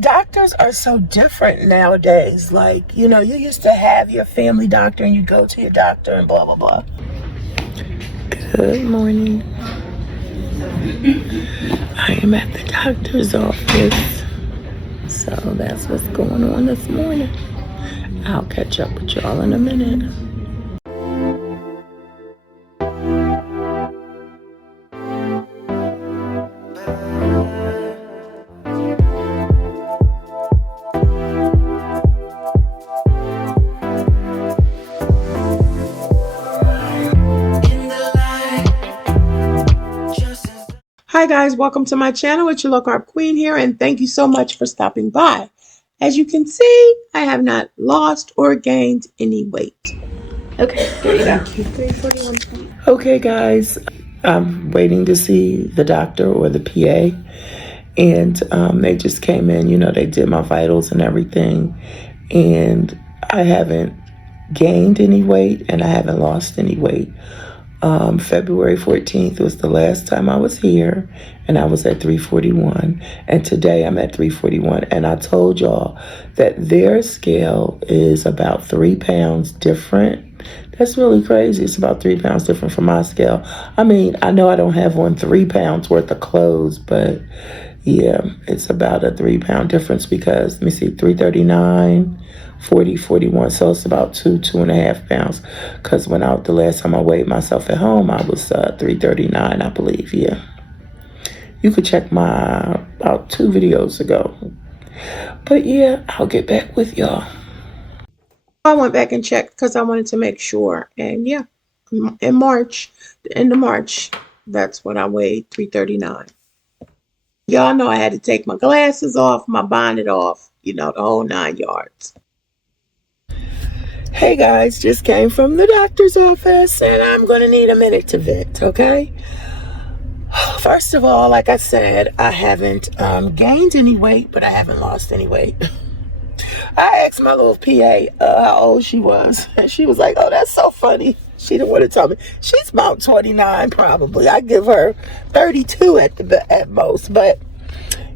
doctors are so different nowadays. Like, you used to have your family doctor and you go to your doctor and blah, blah, blah. Good morning. I am at the doctor's office. So that's what's going on this morning. I'll catch up with y'all in a minute. Hi guys, welcome to my channel. It's your Low Carb Queen here, and thank you so much for stopping by. As you can see, I have not lost or gained any weight. Okay, there you go. 341. Okay guys, I'm waiting to see the doctor or the PA, and they just came in, they did my vitals and everything, and I haven't gained any weight and I haven't lost any weight. February 14th was the last time I was here, and I was at 341, and today I'm at 341, and I told y'all that their scale is about 3 pounds different. That's really crazy. It's about 3 pounds different from my scale. I mean, I know I don't have on 3 pounds worth of clothes, but yeah, it's about a 3 pound difference because, let me see, 339, 40, 41. So it's about 2.5 pounds. Because the last time I weighed myself at home, I was 339, I believe. Yeah. You could check my about 2 videos ago. But yeah, I'll get back with y'all. I went back and checked because I wanted to make sure. And yeah, in March, the end of March, that's when I weighed 339. Y'all know I had to take my glasses off, my bonnet off, the whole 9 yards. Hey guys, just came from the doctor's office and I'm going to need a minute to vent, okay? First of all, like I said, I haven't gained any weight, but I haven't lost any weight. I asked my little PA how old she was, and she was like, oh, that's so funny. She didn't want to tell me. She's about 29 probably. I give her 32 at most, but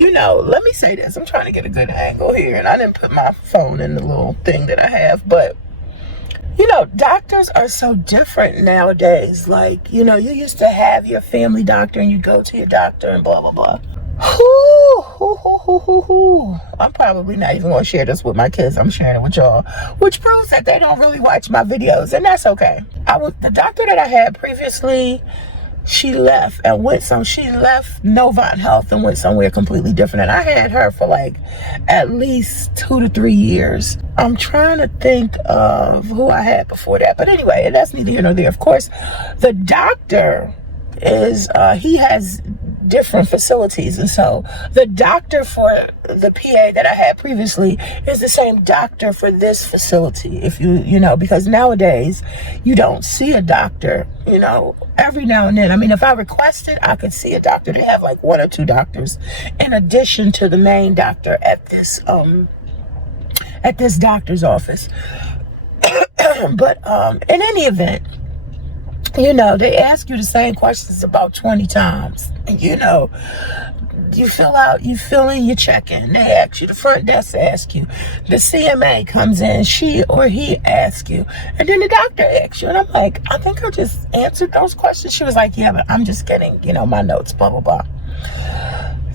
let me say this. I'm trying to get a good angle here, and I didn't put my phone in the little thing that I have, but doctors are so different nowadays. Like, you used to have your family doctor and you go to your doctor and blah, blah, blah. I'm probably not even going to share this with my kids. I'm sharing it with y'all, which proves that they don't really watch my videos, and that's okay. The doctor that I had previously, she left Novant Health and went somewhere completely different. And I had her for like at least 2 to 3 years. I'm trying to think of who I had before that. But anyway, that's neither here nor there. Of course, the doctor is, he has different facilities. And so the doctor for the PA that I had previously is the same doctor for this facility. If because nowadays you don't see a doctor, every now and then. I mean, if I requested, I could see a doctor. They have like 1 or 2 doctors in addition to the main doctor at this doctor's office. But in any event, they ask you the same questions about 20 times. And you fill in your check-in. They ask you, the front desk asks you. The CMA comes in, she or he asks you. And then the doctor asks you. And I'm like, I think I just answered those questions. She was like, yeah, but I'm just getting, my notes, blah, blah, blah.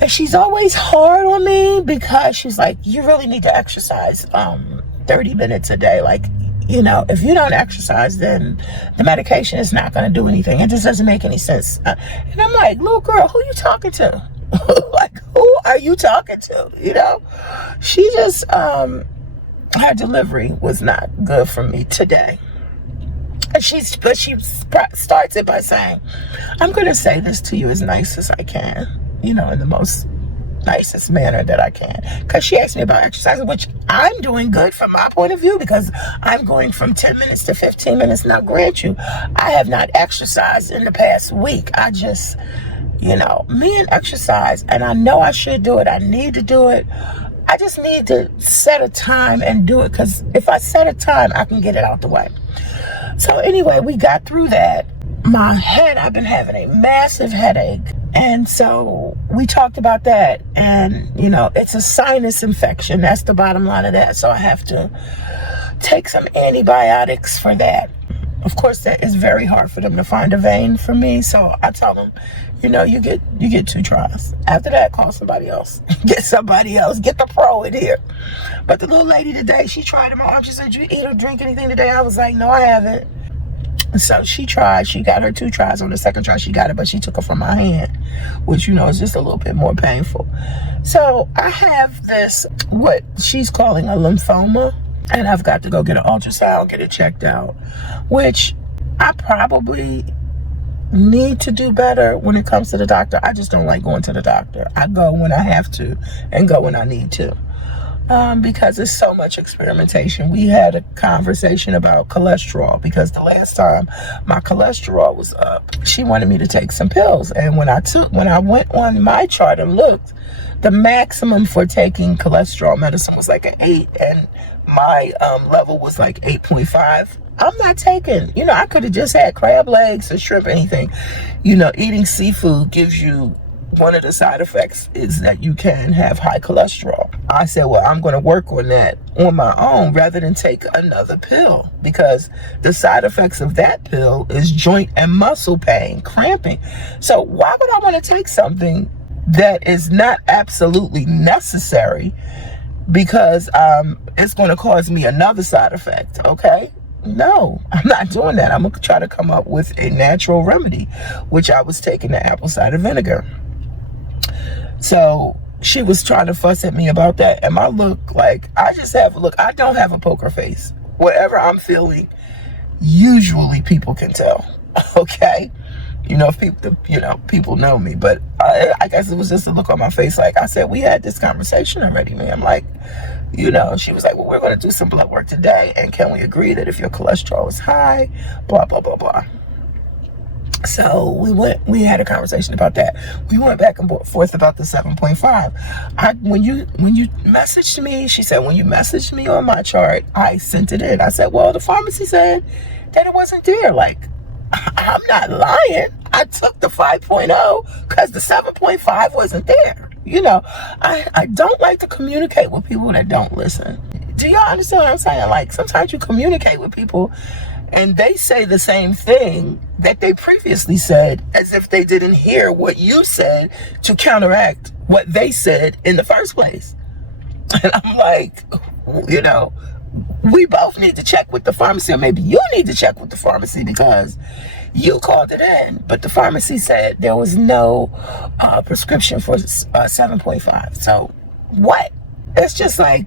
And she's always hard on me because she's like, you really need to exercise 30 minutes a day. Like, if you don't exercise, then the medication is not going to do anything. It just doesn't make any sense. And I'm like, little girl, who you talking to? Like, who are you talking to? She just, her delivery was not good for me today. And she starts it by saying, I'm going to say this to you as nice as I can, in the most nicest manner that I can. Because she asked me about exercising, which I'm doing good from my point of view because I'm going from 10 minutes to 15 minutes. Now, grant you, I have not exercised in the past week. I just, me and exercise, and I know I should do it. I need to do it. I just need to set a time and do it, because if I set a time, I can get it out the way. So anyway, we got through that. My head, I've been having a massive headache, And so we talked about that, and it's a sinus infection. That's the bottom line of that. So I have to take some antibiotics for that. Of course, that is very hard for them to find a vein for me. So I tell them, you get 2 tries. After that, call somebody else. Get somebody else. Get the pro in here. But the little lady today, she tried them on. She said, "You eat or drink anything today?" I was like, "No, I haven't." So she tried. She got her 2 tries. On the second try, she got it, but she took it from my hand, which, is just a little bit more painful. So I have this, what she's calling a lymphoma, and I've got to go get an ultrasound, get it checked out, which I probably need to do better when it comes to the doctor. I just don't like going to the doctor. I go when I have to and go when I need to. Because there's so much experimentation. We had a conversation about cholesterol, because the last time my cholesterol was up, she wanted me to take some pills. And when I went on my chart and looked, the maximum for taking cholesterol medicine was like an 8, and my level was like 8.5. I'm not taking, I could have just had crab legs or shrimp, anything. Eating seafood gives you, one of the side effects is that you can have high cholesterol. I said, well, I'm going to work on that on my own rather than take another pill, because the side effects of that pill is joint and muscle pain, cramping. So why would I want to take something that is not absolutely necessary, because it's going to cause me another side effect? Okay. No, I'm not doing that. I'm going to try to come up with a natural remedy, which I was taking the apple cider vinegar. So she was trying to fuss at me about that. And my look, I don't have a poker face. Whatever I'm feeling, usually people can tell. Okay. If people know me, but I guess it was just a look on my face. Like I said, we had this conversation already, man. She was like, well, we're going to do some blood work today. And can we agree that if your cholesterol is high, blah, blah, blah, blah. So we had a conversation about that. We went back and forth about the 7.5. When you messaged me, she said, when you messaged me on my chart, I sent it in. I said, well, the pharmacy said that it wasn't there. I'm not lying. I took the 5.0 because the 7.5 wasn't there. I don't like to communicate with people that don't listen. Do y'all understand what I'm saying? Sometimes you communicate with people and they say the same thing that they previously said, as if they didn't hear what you said to counteract what they said in the first place. And I'm like, we both need to check with the pharmacy, or maybe you need to check with the pharmacy, because you called it in, but the pharmacy said there was no prescription for 7.5. So what? It's just I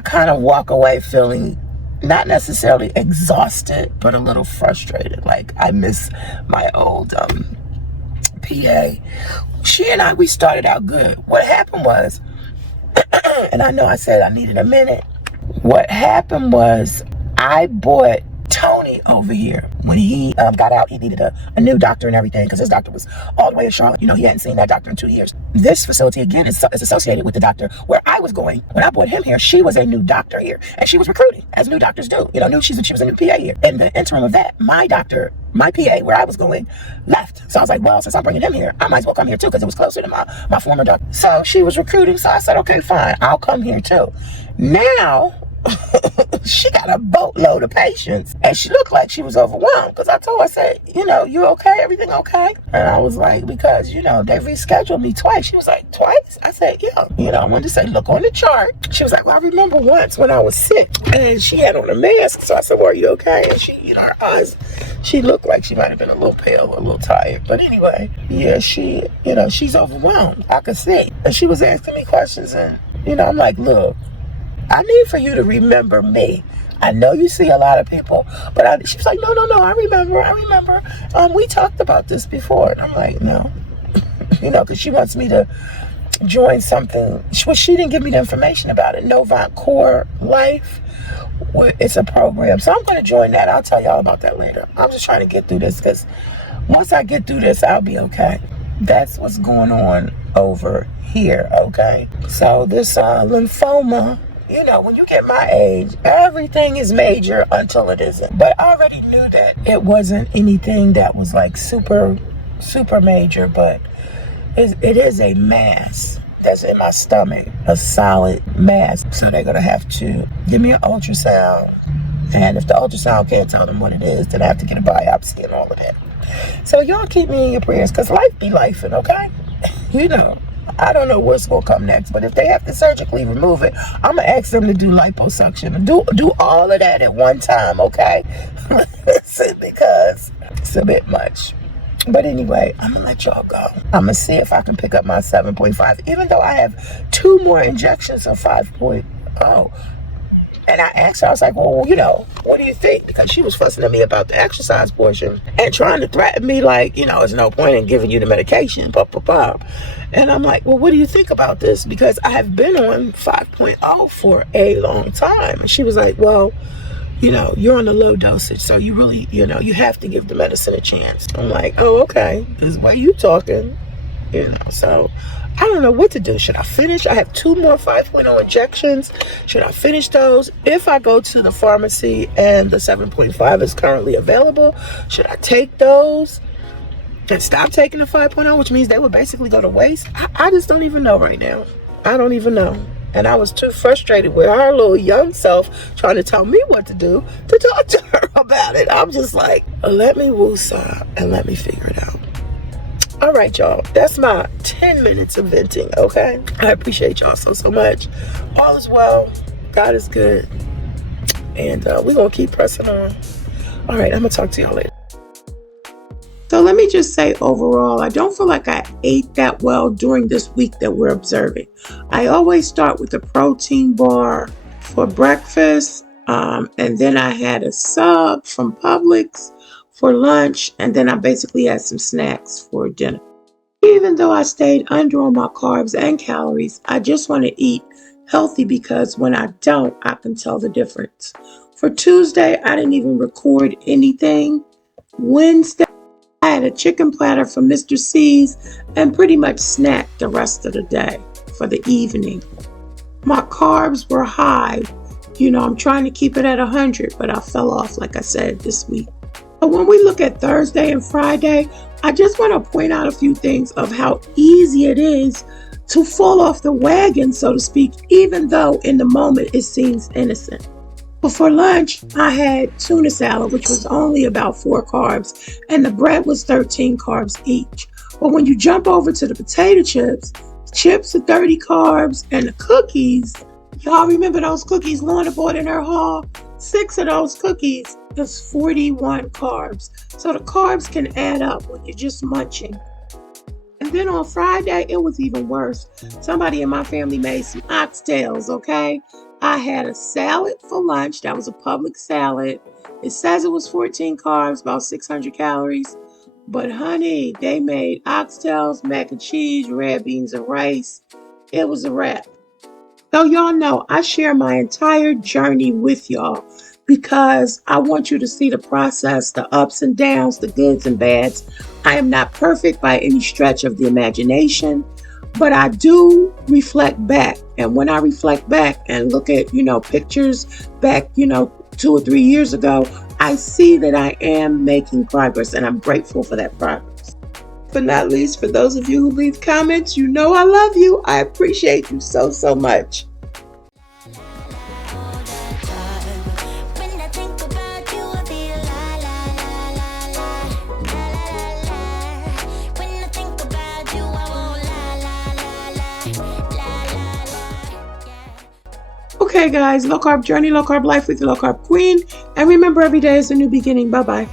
kind of walk away feeling not necessarily exhausted, but a little frustrated. I miss my old PA. She and we started out good. What happened was, and I know I said I needed a minute. What happened was, I bought Tony over here. When he got out, he needed a new doctor and everything, because his doctor was all the way in Charlotte. He hadn't seen that doctor in 2 years. This facility, again, is associated with the doctor where I was going. When I brought him here, she was a new doctor here, and she was recruiting, as new doctors do. She was a new PA here. In the interim of that, my doctor, my PA, where I was going, left. So I was like, well, since I'm bringing him here, I might as well come here too, because it was closer to my former doctor. So she was recruiting, so I said, okay, fine, I'll come here too. Now, she got a boatload of patients, and she looked like she was overwhelmed, because I told her, I said, you okay? Everything okay? And I was like, because, they rescheduled me twice. She was like, twice? I said, yeah. I wanted to say, look on the chart. She was like, well, I remember once when I was sick, and she had on a mask. So I said, well, are you okay? And she, her eyes, she looked like she might have been a little pale, a little tired. But anyway, yeah, she, she's overwhelmed. I could see. And she was asking me questions, and, I'm like, look, I need for you to remember me. I know you see a lot of people, but she was like, no, I remember. We talked about this before. And I'm like, no, because she wants me to join something. She didn't give me the information about it. Novant Core Life. It's a program. So I'm going to join that. I'll tell y'all about that later. I'm just trying to get through this, because once I get through this, I'll be okay. That's what's going on over here, okay? So this lymphoma, when you get my age, everything is major until it isn't. But I already knew that it wasn't anything that was super super major, but it is a mass that's in my stomach, a solid mass. So they're gonna have to give me an ultrasound, and if the ultrasound can't tell them what it is, then I have to get a biopsy and all of that. So y'all keep me in your prayers, because life be lifing, okay? You know, I don't know what's gonna come next, but if they have to surgically remove it, I'm gonna ask them to do liposuction and do all of that at one time, okay? Listen, because it's a bit much. But anyway, I'm gonna let y'all go. I'm gonna see if I can pick up my 7.5, even though I have 2 more injections of 5.0. And I asked her, I was like, well, you know, what do you think? Because she was fussing at me about the exercise portion and trying to threaten me like, you know, there's no point in giving you the medication, blah, blah, blah. And I'm like, well, what do you think about this? Because I have been on 5.0 for a long time. And she was like, well, you know, you're on a low dosage, so you really, you know, you have to give the medicine a chance. I'm like, oh, okay. This is why you talking, you know, so I don't know what to do. Should I finish? I have 2 more 5.0 injections. Should I finish those? If I go to the pharmacy and the 7.5 is currently available, should I take those and stop taking the 5.0, which means they would basically go to waste? I just don't even know right now. I don't even know. And I was too frustrated with her little young self trying to tell me what to do to talk to her about it. I'm just like, let me woosah and let me figure it out. All right, y'all. That's my 10 minutes of venting, okay? I appreciate y'all so much. All is well. God is good. And we're going to keep pressing on. All right, I'm going to talk to y'all later. So let me just say overall, I don't feel like I ate that well during this week that we're observing. I always start with a protein bar for breakfast, and then I had a sub from Publix for lunch, and then I basically had some snacks for dinner. Even though I stayed under on my carbs and calories, I just want to eat healthy because when I don't, I can tell the difference. For Tuesday, I didn't even record anything. Wednesday, I had a chicken platter from Mr. C's and pretty much snacked the rest of the day for the evening. My carbs were high. You know, I'm trying to keep it at 100, but I fell off, like I said, this week. But when we look at Thursday and Friday, I just want to point out a few things of how easy it is to fall off the wagon, so to speak, even though in the moment it seems innocent. But for lunch, I had tuna salad, which was only about 4 carbs, and the bread was 13 carbs each. But when you jump over to the potato chips, chips are 30 carbs, and the cookies, y'all remember those cookies Lorna bought in her haul? 6 of those cookies is 41 carbs. So the carbs can add up when you're just munching. And then on Friday, it was even worse. Somebody in my family made some oxtails, okay? I had a salad for lunch. That was a Publix salad. It says it was 14 carbs, about 600 calories. But honey, they made oxtails, mac and cheese, red beans, and rice. It was a wrap. So y'all know I share my entire journey with y'all because I want you to see the process, the ups and downs, the goods and bads. I am not perfect by any stretch of the imagination, but I do reflect back. And when I reflect back and look at, pictures back, 2 or 3 years ago, I see that I am making progress, and I'm grateful for that progress. But not least, for those of you who leave comments, I love you. I appreciate you so much. Okay, guys, low carb journey, low carb life with the low carb queen. And remember, every day is a new beginning. Bye-bye.